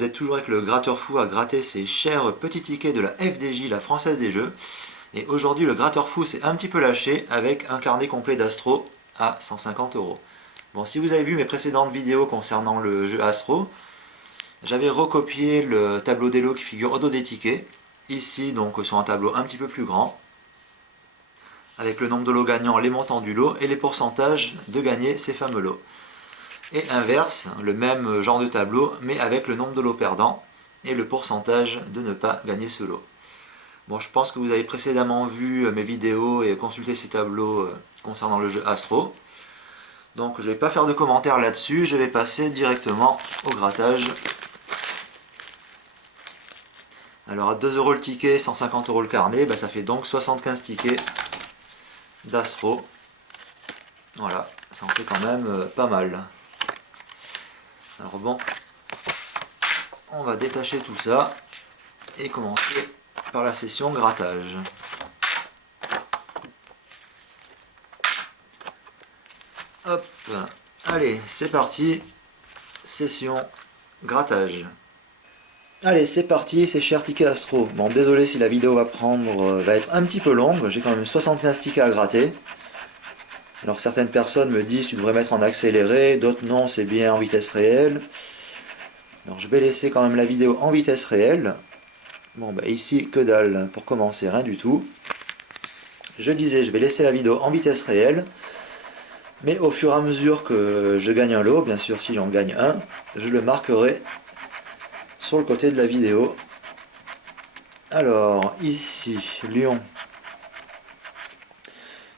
Vous êtes toujours avec le gratteur fou à gratter ces chers petits tickets de la FDJ, la Française des Jeux. Et aujourd'hui, le gratteur fou s'est un petit peu lâché avec un carnet complet d'Astro à 150 €. Bon, si vous avez vu mes précédentes vidéos concernant le jeu Astro, j'avais recopié le tableau d'élo qui figure au dos des tickets. Ici, donc, sur un tableau un petit peu plus grand, avec le nombre de lots gagnants, les montants du lot et les pourcentages de gagner ces fameux lots. Et inverse, le même genre de tableau, mais avec le nombre de lots perdants et le pourcentage de ne pas gagner ce lot. Bon, je pense que vous avez précédemment vu mes vidéos et consulté ces tableaux concernant le jeu Astro. Donc je ne vais pas faire de commentaires là-dessus, je vais passer directement au grattage. Alors à 2 € le ticket, 150 € le carnet, ça fait donc 75 tickets d'Astro. Voilà, ça en fait quand même pas mal. Alors bon, on va détacher tout ça et commencer par la session grattage. Hop, allez, c'est parti, session grattage. Allez, c'est parti, c'est cher ticket Astro. Bon, désolé si la vidéo va être un petit peu longue, j'ai quand même 75 tickets à gratter. Alors certaines personnes me disent tu devrais mettre en accéléré, d'autres non, c'est bien en vitesse réelle. Alors je vais laisser quand même la vidéo en vitesse réelle. Bon, ici, que dalle, pour commencer, rien du tout. Je disais, je vais laisser la vidéo en vitesse réelle. Mais au fur et à mesure que je gagne un lot, bien sûr si j'en gagne un, je le marquerai sur le côté de la vidéo. Alors, ici, lion.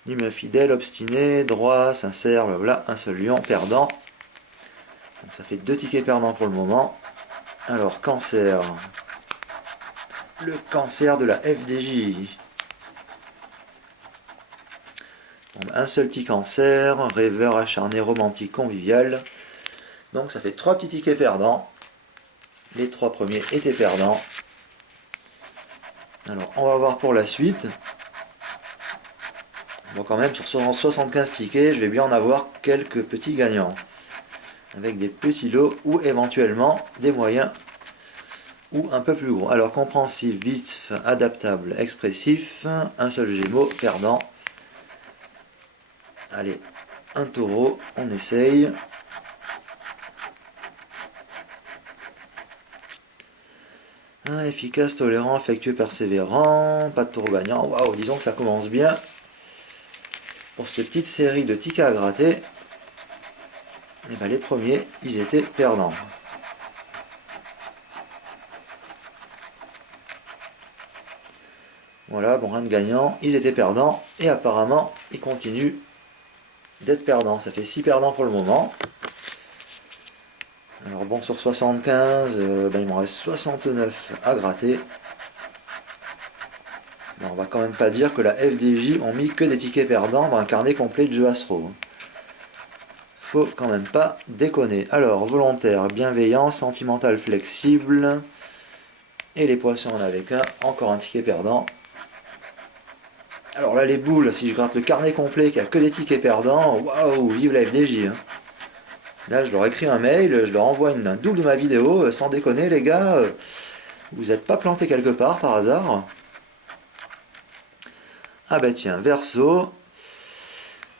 Numéro fidèle, obstiné, droit, sincère, blabla, un seul lion, perdant. Donc ça fait 2 tickets perdants pour le moment. Alors, cancer. Le cancer de la FDJ. Un seul petit cancer, rêveur, acharné, romantique, convivial. Donc ça fait 3 petits tickets perdants. Les 3 premiers étaient perdants. Alors on va voir pour la suite. Bon, quand même sur 75 tickets, je vais bien en avoir quelques petits gagnants. Avec des petits lots ou éventuellement des moyens ou un peu plus gros. Alors compréhensif, vif, adaptable, expressif, un seul gémeaux, perdant. Allez, un taureau, on essaye. Efficace, tolérant, affectueux, persévérant, pas de taureau gagnant. Waouh, disons que ça commence bien. Pour cette petite série de tickets à gratter, et les premiers, ils étaient perdants. Voilà, bon, rien de gagnant, ils étaient perdants, et apparemment, ils continuent d'être perdants. Ça fait 6 perdants pour le moment. Alors bon, sur 75, il m'en reste 69 à gratter. Bon, on va quand même pas dire que la FDJ ont mis que des tickets perdants dans un carnet complet de jeu Astro. Faut quand même pas déconner. Alors, volontaire, bienveillant, sentimental, flexible. Et les poissons, on avait qu'un. Encore un ticket perdant. Alors là, les boules, si je gratte le carnet complet qui a que des tickets perdants, waouh, vive la FDJ. Hein. Là, je leur écris un mail, je leur envoie un double de ma vidéo. Sans déconner, les gars, vous n'êtes pas plantés quelque part par hasard? Ah bah tiens, Verseau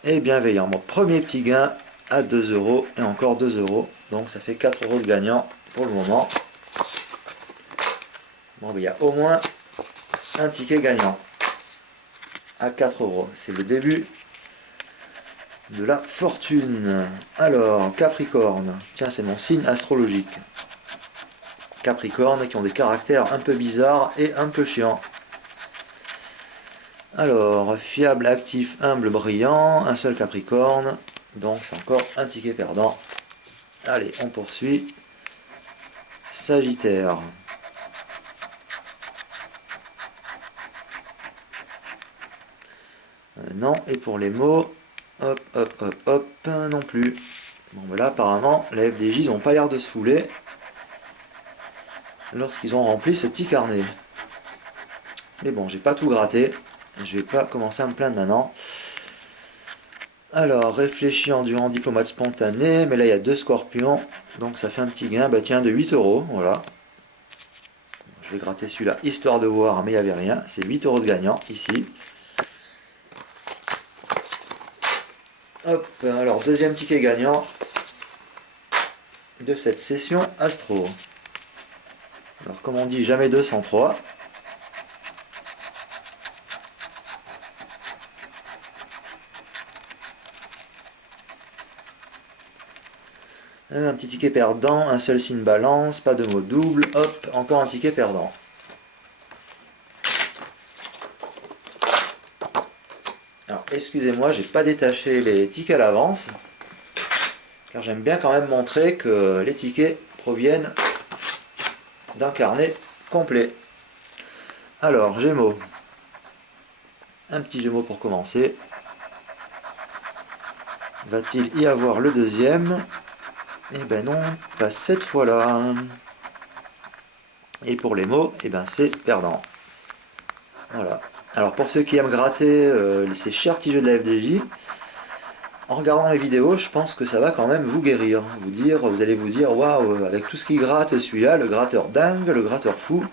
et bienveillant. Bon, premier petit gain à 2 € et encore 2 €. Donc ça fait 4 € de gagnant pour le moment. Bon, il y a au moins un ticket gagnant à 4 €. C'est le début de la fortune. Alors, Capricorne. Tiens, c'est mon signe astrologique. Capricorne qui ont des caractères un peu bizarres et un peu chiants. Alors, fiable, actif, humble, brillant, un seul Capricorne, donc c'est encore un ticket perdant. Allez, on poursuit. Sagittaire. Non, et pour les mots, hop, hop, hop, hop, non plus. Bon, là, apparemment, les FDJ, ils n'ont pas l'air de se fouler lorsqu'ils ont rempli ce petit carnet. Mais bon, j'ai pas tout gratté. Je vais pas commencer à me plaindre maintenant. Alors, réfléchi, endurant, diplomate spontané. Mais là, il y a 2 scorpions. Donc ça fait un petit gain, bah tiens, de 8 euros, voilà. Je vais gratter celui-là, histoire de voir, mais il n'y avait rien. C'est 8 euros de gagnant, ici. Hop, alors deuxième ticket gagnant de cette session Astro. Alors comme on dit, jamais 203. Un petit ticket perdant, un seul signe balance, pas de mot double, hop, encore un ticket perdant. Alors excusez-moi, j'ai pas détaché les tickets à l'avance, car j'aime bien quand même montrer que les tickets proviennent d'un carnet complet. Alors, Gémeaux. Un petit Gémeaux pour commencer. Va-t-il y avoir le deuxième? Eh ben non, pas cette fois-là. Et pour les mots, eh ben c'est perdant. Voilà. Alors pour ceux qui aiment gratter ces chers petits jeux de la FDJ, en regardant les vidéos, je pense que ça va quand même vous guérir. Vous allez vous dire, waouh, avec tout ce qui gratte celui-là, le gratteur dingue, le gratteur fou,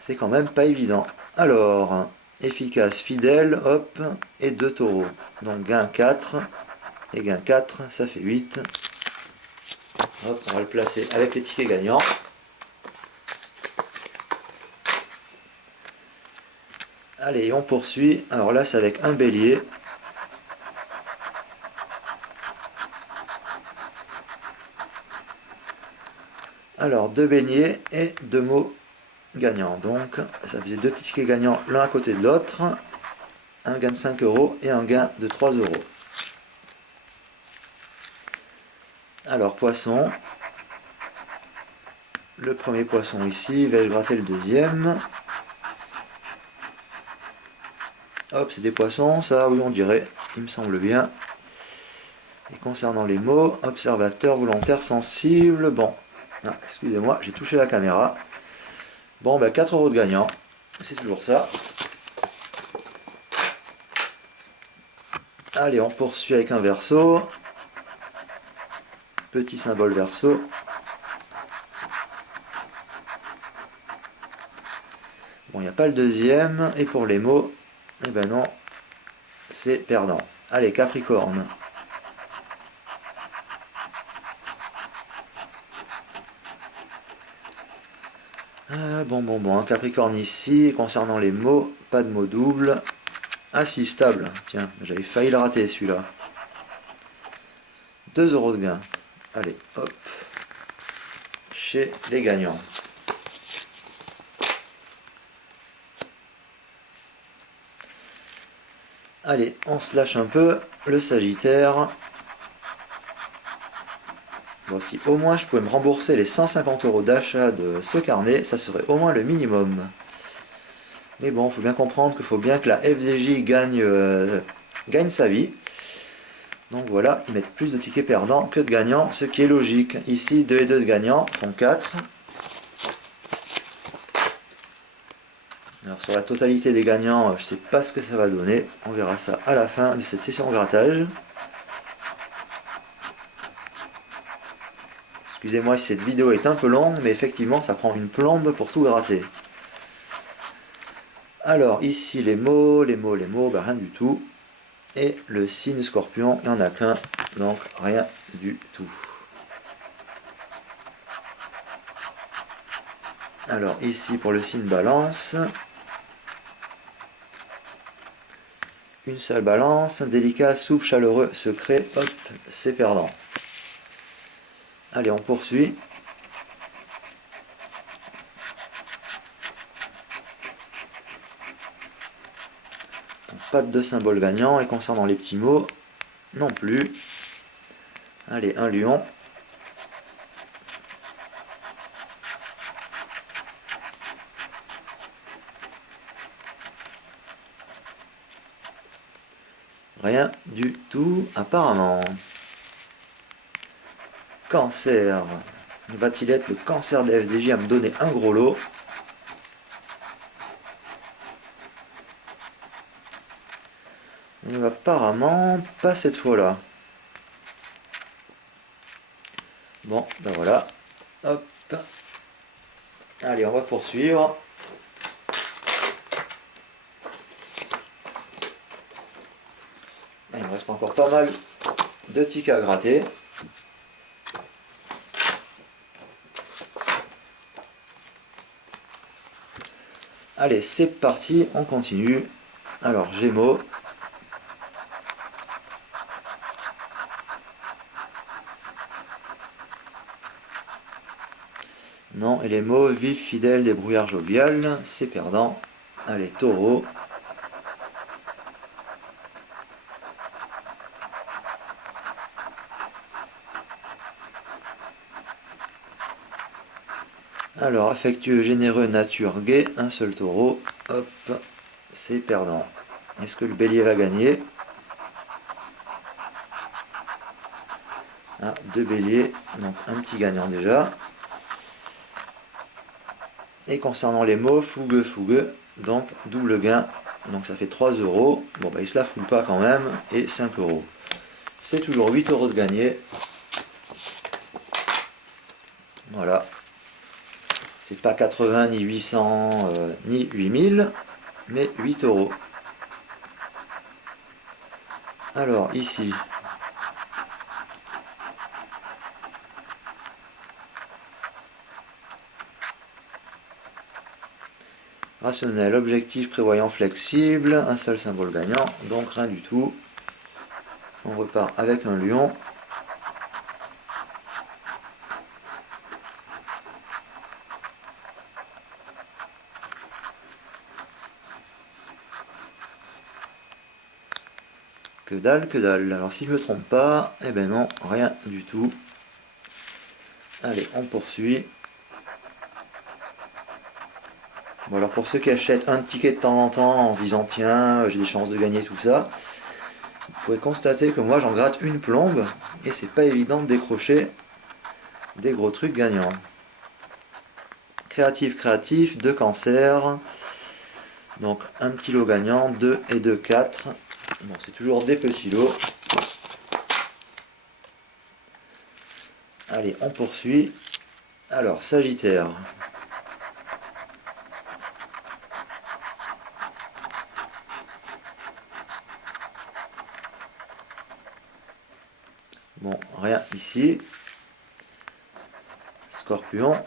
c'est quand même pas évident. Alors, efficace, fidèle, hop, et 2 taureaux. Donc gain 4, et gain 4, ça fait 8. Hop, on va le placer avec les tickets gagnants. Allez, on poursuit. Alors là, c'est avec un bélier. Alors, 2 béliers et 2 mots gagnants. Donc, ça faisait 2 petits tickets gagnants l'un à côté de l'autre. Un gain de 5 euros et un gain de 3 euros. Alors, poisson. Le premier poisson ici, vais-je gratter le deuxième? Hop, c'est des poissons, ça, oui, on dirait, il me semble bien. Et concernant les mots, observateur, volontaire, sensible, bon. Ah, excusez-moi, j'ai touché la caméra. Bon, ben 4 euros de gagnant, c'est toujours ça. Allez, on poursuit avec un verso. Petit symbole verso. Bon, il n'y a pas le deuxième. Et pour les mots, eh ben non, c'est perdant. Allez, Capricorne. Bon, un Capricorne ici. Concernant les mots, pas de mot double. Ah si, stable. Tiens, j'avais failli le rater celui-là. 2 euros de gain. Allez, hop. Chez les gagnants. Allez, on se lâche un peu. Le Sagittaire. Bon, si au moins je pouvais me rembourser les 150 euros d'achat de ce carnet, ça serait au moins le minimum. Mais bon, il faut bien comprendre qu'il faut bien que la FDJ gagne sa vie. Donc voilà, ils mettent plus de tickets perdants que de gagnants, ce qui est logique. Ici, 2 et 2 de gagnants font 4. Alors sur la totalité des gagnants, je ne sais pas ce que ça va donner. On verra ça à la fin de cette session de grattage. Excusez-moi si cette vidéo est un peu longue, mais effectivement ça prend une plombe pour tout gratter. Alors ici les mots, bah rien du tout. Et le signe scorpion, il n'y en a qu'un, donc rien du tout. Alors ici pour le signe balance, une seule balance, délicat, souple, chaleureux, secret, hop, c'est perdant. Allez, on poursuit. Donc, pas de symbole gagnant, et concernant les petits mots, non plus. Allez, un lion. Rien du tout, apparemment. Cancer. Va-t-il être le cancer de la FDJ à me donner un gros lot? Apparemment, pas cette fois-là. Bon, ben voilà. Hop. Allez, on va poursuivre. Il me reste encore pas mal de tickets à gratter. Allez, c'est parti, on continue. Alors, Gémeaux. Non, et les mots vifs, fidèles, débrouillard jovial, c'est perdant. Allez, Taureau. Alors, affectueux, généreux, nature, gai, un seul taureau. Hop, c'est perdant. Est-ce que le bélier va gagner? Ah, deux béliers, donc un petit gagnant déjà. Et concernant les mots, fougueux, fougueux, donc double gain, donc ça fait 3 euros. Bon, bah il se la fout pas quand même, et 5 euros. C'est toujours 8 euros de gagné. Voilà. C'est pas 80, ni 800, ni 8000, mais 8 euros. Alors, ici. Rationnel, objectif, prévoyant, flexible, un seul symbole gagnant, donc rien du tout. On repart avec un lion. Que dalle, que dalle. Alors si je me trompe pas, eh ben non, rien du tout. Allez, on poursuit. Bon alors pour ceux qui achètent un ticket de temps en temps en se disant tiens, j'ai des chances de gagner tout ça, vous pouvez constater que moi j'en gratte une plombe et c'est pas évident de décrocher des gros trucs gagnants. Créatif, créatif, 2 cancers. Donc un petit lot gagnant, 2 et 2, 4. Donc c'est toujours des petits lots. Allez, on poursuit. Alors, Sagittaire. Bon, rien ici. Scorpion.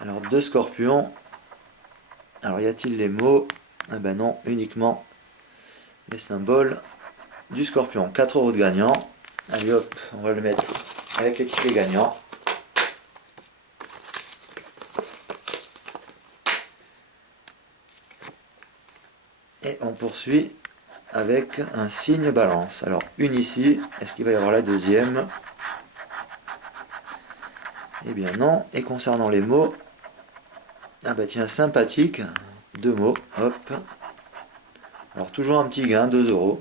Alors, 2 scorpions. Alors, y a-t-il les mots? Ah ben non, uniquement les symboles du scorpion. 4 euros de gagnant. Allez hop, on va le mettre avec les tickets gagnants. Et on poursuit avec un signe balance. Alors, une ici. Est-ce qu'il va y avoir la deuxième? Eh bien non. Et concernant les mots, ah bah tiens, sympathique. 2 mots. Hop. Alors, toujours un petit gain, 2 euros.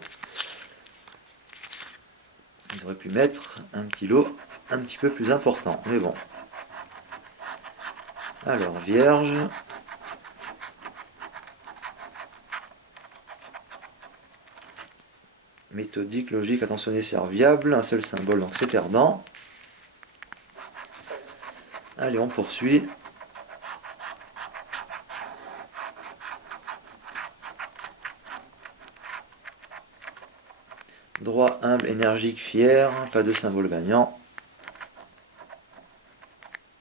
Ils auraient pu mettre un petit lot un petit peu plus important. Mais bon. Alors, Vierge. Méthodique, logique, attentionné, serviable. Un seul symbole, donc c'est perdant. Allez, on poursuit. Droit, humble, énergique, fier. Pas de symbole gagnant.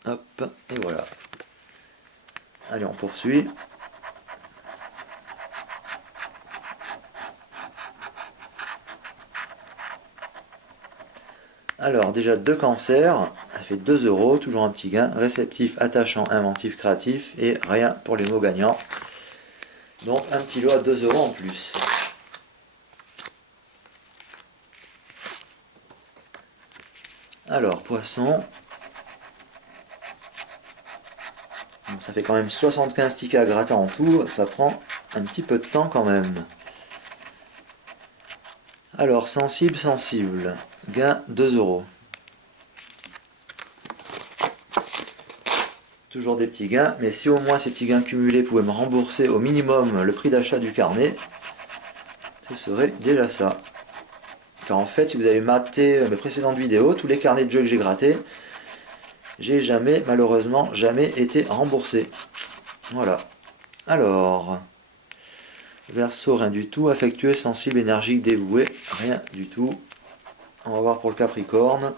Hop, et voilà. Allez, on poursuit. Alors, déjà 2 cancers, ça fait 2 euros, toujours un petit gain. Réceptif, attachant, inventif, créatif, et rien pour les mots gagnants. Donc, un petit lot à 2 euros en plus. Alors, poisson. Donc, ça fait quand même 75 tickets à gratter en tout, ça prend un petit peu de temps quand même. Alors, sensible, sensible. Gain 2 euros. toujours des petits gains, mais si au moins ces petits gains cumulés pouvaient me rembourser au minimum le prix d'achat du carnet, ce serait déjà ça. Car en fait, si vous avez maté mes précédentes vidéos, tous les carnets de jeux que j'ai grattés, j'ai jamais, malheureusement, jamais été remboursé. Voilà. Alors, Verseau, rien du tout. Affectueux, sensible, énergique, dévoué, rien du tout. On va voir pour le Capricorne.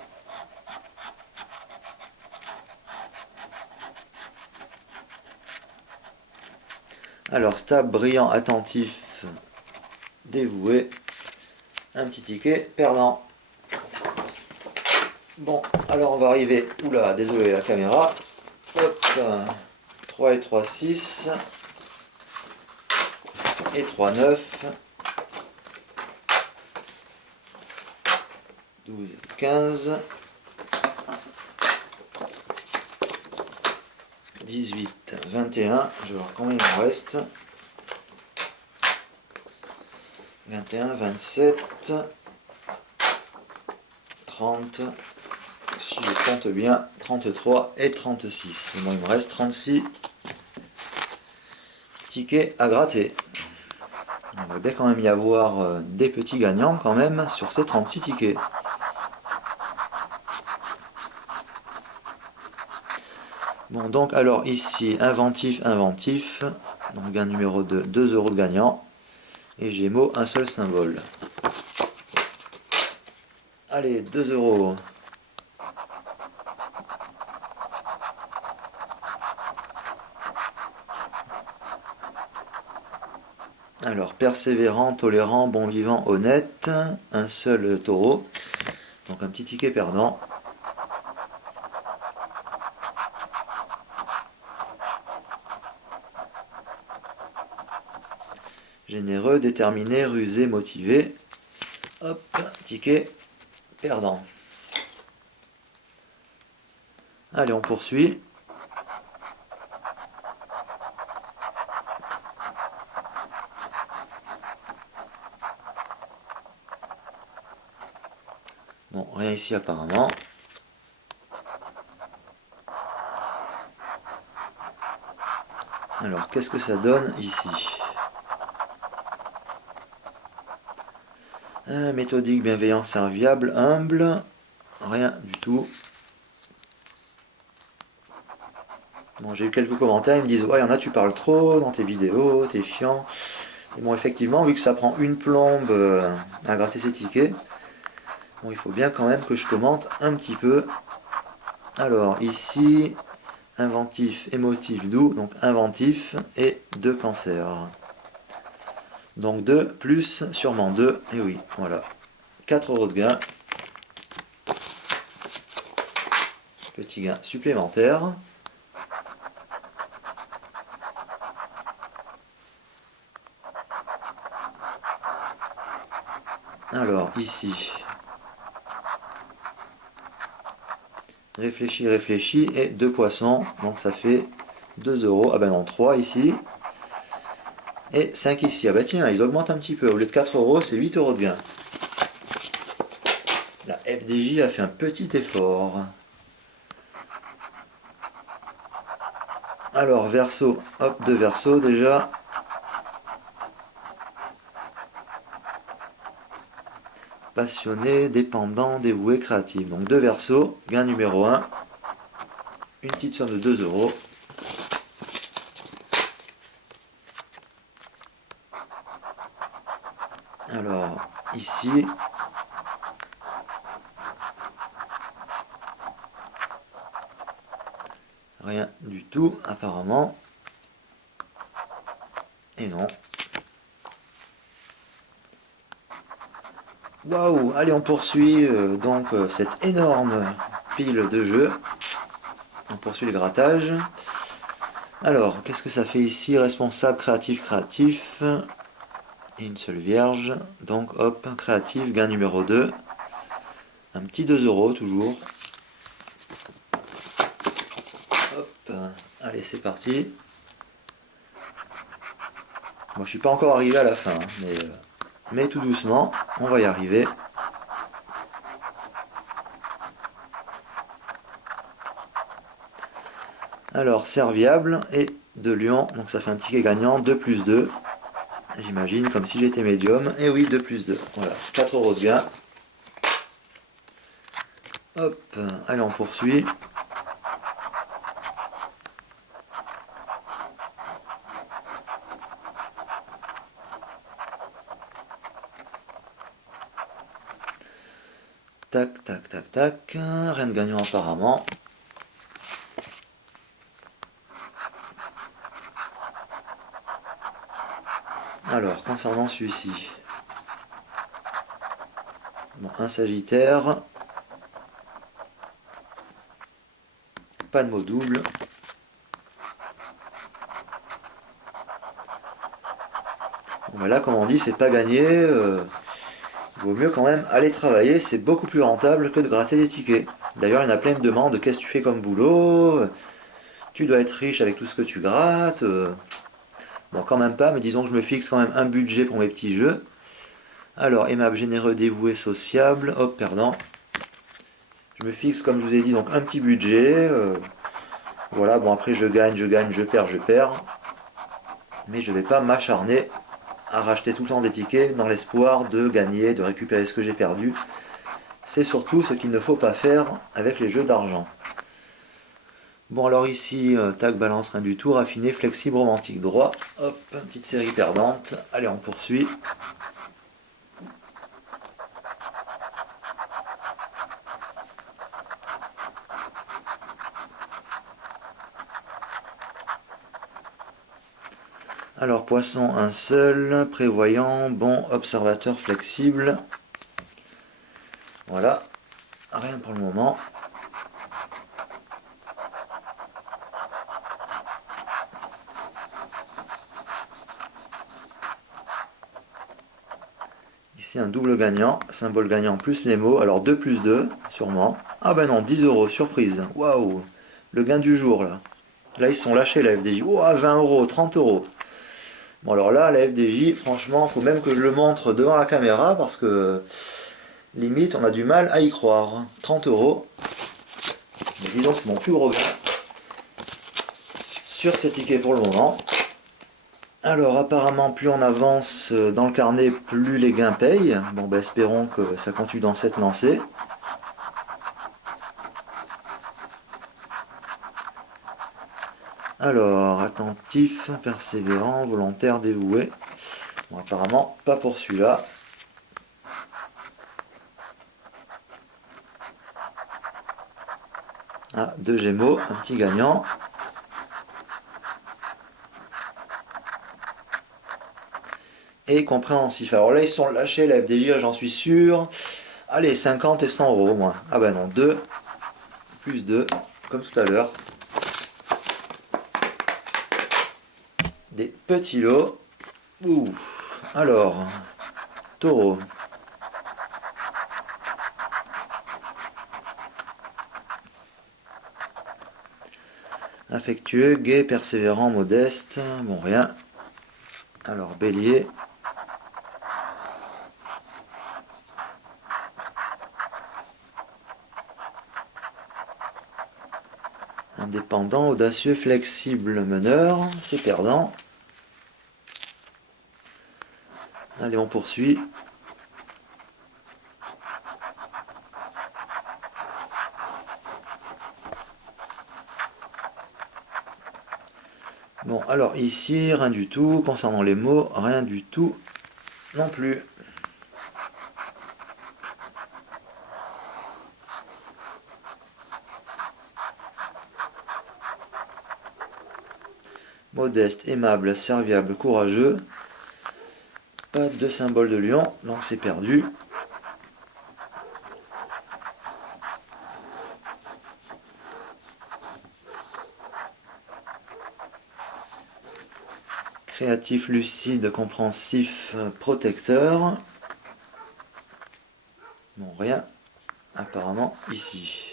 Alors, stable, brillant, attentif, dévoué. Un petit ticket, perdant. Bon, alors on va arriver... Oula, désolé la caméra. Hop, 3 et 3, 6. Et 3, 9. 12, 15. 18, 21. Je vais voir combien il me reste. 21, 27. 30. Si je compte bien, 33 et 36. Bon, il me reste 36 tickets à gratter. Il va bien quand même y avoir des petits gagnants quand même sur ces 36 tickets. Bon, donc alors ici, inventif, inventif. Donc gain numéro 2, 2 euros de gagnant. Et Gémeaux, un seul symbole. Allez, 2 euros. Alors, persévérant, tolérant, bon vivant, honnête. Un seul taureau. Donc un petit ticket perdant. Généreux, déterminé, rusé, motivé. Hop, ticket perdant. Allez, on poursuit. Bon, rien ici apparemment. Alors, qu'est-ce que ça donne ici? Méthodique, bienveillant, serviable, humble. Rien du tout. Bon, j'ai eu quelques commentaires, ils me disent « Ouais, il y en a, tu parles trop dans tes vidéos, t'es chiant. » Et bon, effectivement, vu que ça prend une plombe à gratter ces tickets, bon, il faut bien quand même que je commente un petit peu. Alors, ici, inventif, émotif, doux, donc inventif et 2 cancers. Donc 2 plus sûrement 2, et oui, voilà. 4 euros de gain. Petit gain supplémentaire. Alors, ici, réfléchis, réfléchis, et 2 poissons, donc ça fait 2 euros. Ah ben non, 3 ici, et 5 ici. Ah ben tiens, ils augmentent un petit peu. Au lieu de 4 euros, c'est 8 euros de gain. La FDJ a fait un petit effort. Alors, Verseau, hop, 2 Verseaux déjà. Passionné, dépendant, dévoué, créatif. Donc 2 Verseaux, gain numéro 1. Une petite somme de 2 euros. Alors, ici, rien du tout, apparemment. Et non. Waouh, allez, on poursuit donc cette énorme pile de jeux. On poursuit le grattage. Alors, qu'est-ce que ça fait ici? Responsable, créatif, créatif. Et une seule vierge. Donc, hop, créatif, gain numéro 2. Un petit 2 euros toujours. Hop, allez, c'est parti. Moi, je suis pas encore arrivé à la fin, hein, mais tout doucement, on va y arriver. Alors, serviable et de lion, donc ça fait un ticket gagnant, 2 plus 2. J'imagine, comme si j'étais médium. Et oui, 2 plus 2. Voilà, 4 euros de gain. Hop, allez, on poursuit. Tac, tac, tac, tac. Rien de gagnant apparemment. Alors, concernant celui-ci. Bon, un Sagittaire. Pas de mot double. Bon, ben là, comme on dit, c'est pas gagné. Il vaut mieux quand même aller travailler. C'est beaucoup plus rentable que de gratter des tickets. D'ailleurs, il y en a plein de demandes. Qu'est-ce que tu fais comme boulot? Tu dois être riche avec tout ce que tu grattes. Bon, quand même pas, mais disons que je me fixe quand même un budget pour mes petits jeux. Alors, aimable, généreux, dévoué, sociable. Hop, perdant. Je me fixe, comme je vous ai dit, donc un petit budget. Voilà, bon après je gagne, je perds, je perds. Mais je ne vais pas m'acharner à racheter tout le temps des tickets dans l'espoir de gagner, de récupérer ce que j'ai perdu. C'est surtout ce qu'il ne faut pas faire avec les jeux d'argent. Bon alors ici, tac, balance, rien du tout, raffiné, flexible, romantique, droit. Hop, petite série perdante. Allez, on poursuit. Alors poisson, un seul, prévoyant, bon, observateur, flexible. Voilà, rien pour le moment. Ici un double gagnant, symbole gagnant plus les mots, alors 2 plus 2, sûrement. Ah ben non, 10 euros, surprise, waouh, le gain du jour là. Là ils sont lâchés la FDJ, oh 20 euros, 30 euros. Bon alors là, la FDJ, franchement, faut même que je le montre devant la caméra parce que limite on a du mal à y croire. 30 euros, mais disons que c'est mon plus gros gain sur ces tickets pour le moment. Alors apparemment plus on avance dans le carnet, plus les gains payent. Bon ben espérons que ça continue dans cette lancée. Alors attentif, persévérant, volontaire, dévoué. Bon apparemment pas pour celui-là. Ah, 2 Gémeaux, un petit gagnant. Et compréhensif. Alors là, ils sont lâchés, la FDJ, j'en suis sûr. Allez, 50 et 100 euros au moins. Ah ben non, 2, plus 2, comme tout à l'heure. Des petits lots. Ouh. Alors, taureau. Affectueux, gai, persévérant, modeste. Bon, rien. Alors, bélier. Indépendant, audacieux, flexible, meneur, c'est perdant. Allez, on poursuit. Bon, alors ici, rien du tout. Concernant les mots, rien du tout non plus. Modeste, aimable, serviable, courageux. Pas de symbole de lion, donc c'est perdu. Créatif, lucide, compréhensif, protecteur. Bon, rien apparemment ici.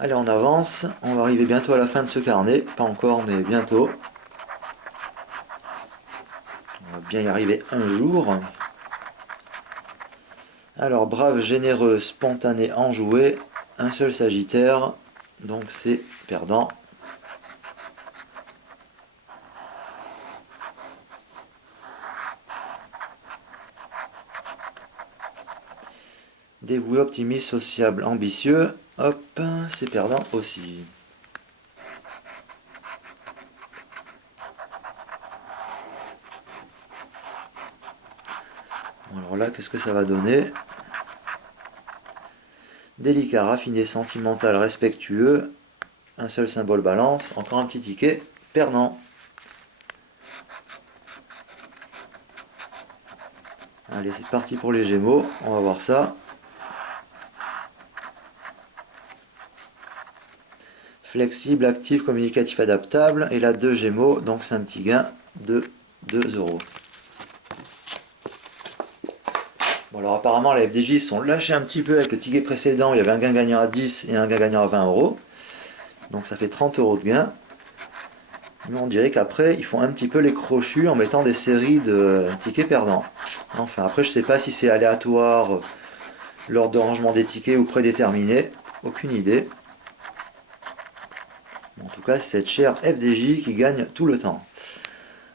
Allez, on avance. On va arriver bientôt à la fin de ce carnet. Pas encore, mais bientôt. On va bien y arriver un jour. Alors, brave, généreux, spontané, enjoué. un seul Sagittaire, donc c'est perdant. Dévoué, optimiste, sociable, ambitieux, hop, c'est perdant aussi. Bon, alors là, qu'est-ce que ça va donner? Délicat, raffiné, sentimental, respectueux, un seul symbole balance, encore un petit ticket, perdant. Allez, c'est parti pour les Gémeaux, on va voir ça. Flexible, actif, communicatif, adaptable, et là 2 Gémeaux, donc c'est un petit gain de 2 €. Bon, alors apparemment la FDJ sont lâchés un petit peu avec le ticket précédent, il y avait un gain gagnant à 10 et un gain gagnant à 20 €. Donc ça fait 30 € de gain. Mais on dirait qu'après, ils font un petit peu les crochus en mettant des séries de tickets perdants. Enfin, après, je sais pas si c'est aléatoire, l'ordre de rangement des tickets ou prédéterminé. Aucune idée. En tout cas, c'est cette chère FDJ qui gagne tout le temps.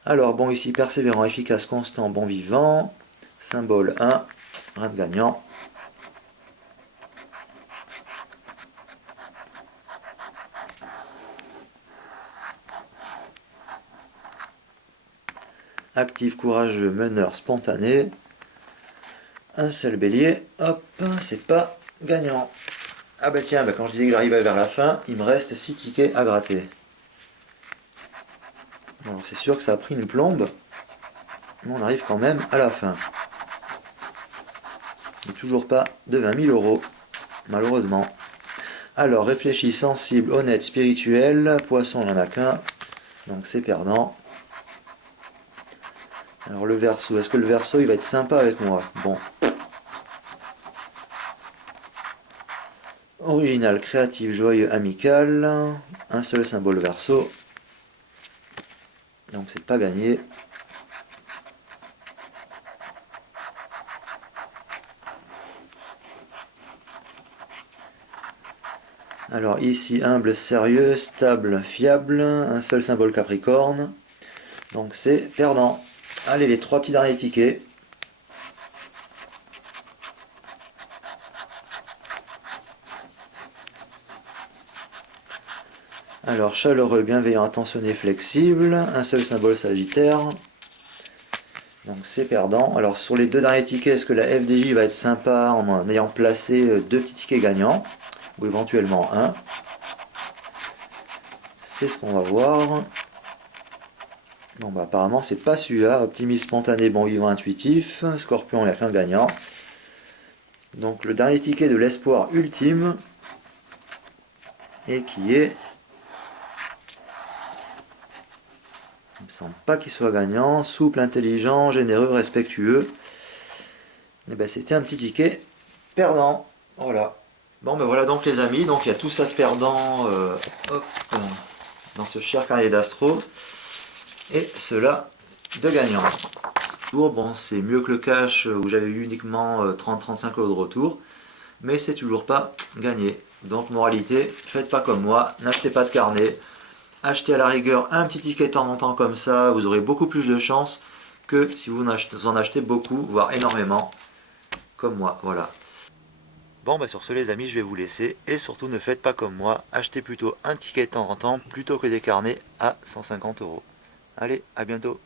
Alors, bon, ici, persévérant, efficace, constant, bon vivant. Symbole 1, rien de gagnant. Actif, courageux, meneur, spontané. Un seul bélier, hop, c'est pas gagnant. Ah bah tiens, quand je disais que j'arrivais vers la fin, il me reste 6 tickets à gratter. Alors c'est sûr que ça a pris une plombe, mais on arrive quand même à la fin. Et toujours pas de 20 000 €, malheureusement. Alors, réfléchi, sensible, honnête, spirituel, poisson, il n'y en a qu'un, donc c'est perdant. Alors le Verseau, est-ce que le Verseau il va être sympa avec moi? Bon. Original, créatif, joyeux, amical, un seul symbole Verseau, donc c'est pas gagné. Alors ici, humble, sérieux, stable, fiable, un seul symbole Capricorne, donc c'est perdant. Allez, les 3 petits derniers tickets. Alors, chaleureux, bienveillant, attentionné, flexible, un seul symbole Sagittaire, donc c'est perdant. Alors, sur les 2 derniers tickets, est-ce que la FDJ va être sympa en ayant placé 2 petits tickets gagnants, ou éventuellement un? C'est ce qu'on va voir. Bon, bah apparemment, c'est pas celui-là. Optimiste, spontané, bon vivant, intuitif. Scorpion, il n'y a qu'un gagnant. Donc, le dernier ticket de l'espoir ultime, et qui est... Il me semble pas qu'il soit gagnant. Souple, intelligent, généreux, respectueux. Et ben c'était un petit ticket perdant. Voilà. Bon ben voilà donc les amis, donc il y a tout ça de perdant dans ce cher carnet d'astro. Et cela de gagnant. Bon, c'est mieux que le cash où j'avais eu uniquement 30-35 € de retour. Mais c'est toujours pas gagné. Donc moralité, faites pas comme moi, n'achetez pas de carnet. Achetez à la rigueur un petit ticket de temps en temps comme ça, vous aurez beaucoup plus de chance que si vous en achetez beaucoup, voire énormément, comme moi, voilà. Bon, bah sur ce les amis, je vais vous laisser, et surtout ne faites pas comme moi, achetez plutôt un ticket de temps en temps, plutôt que des carnets à 150 €. Allez, à bientôt.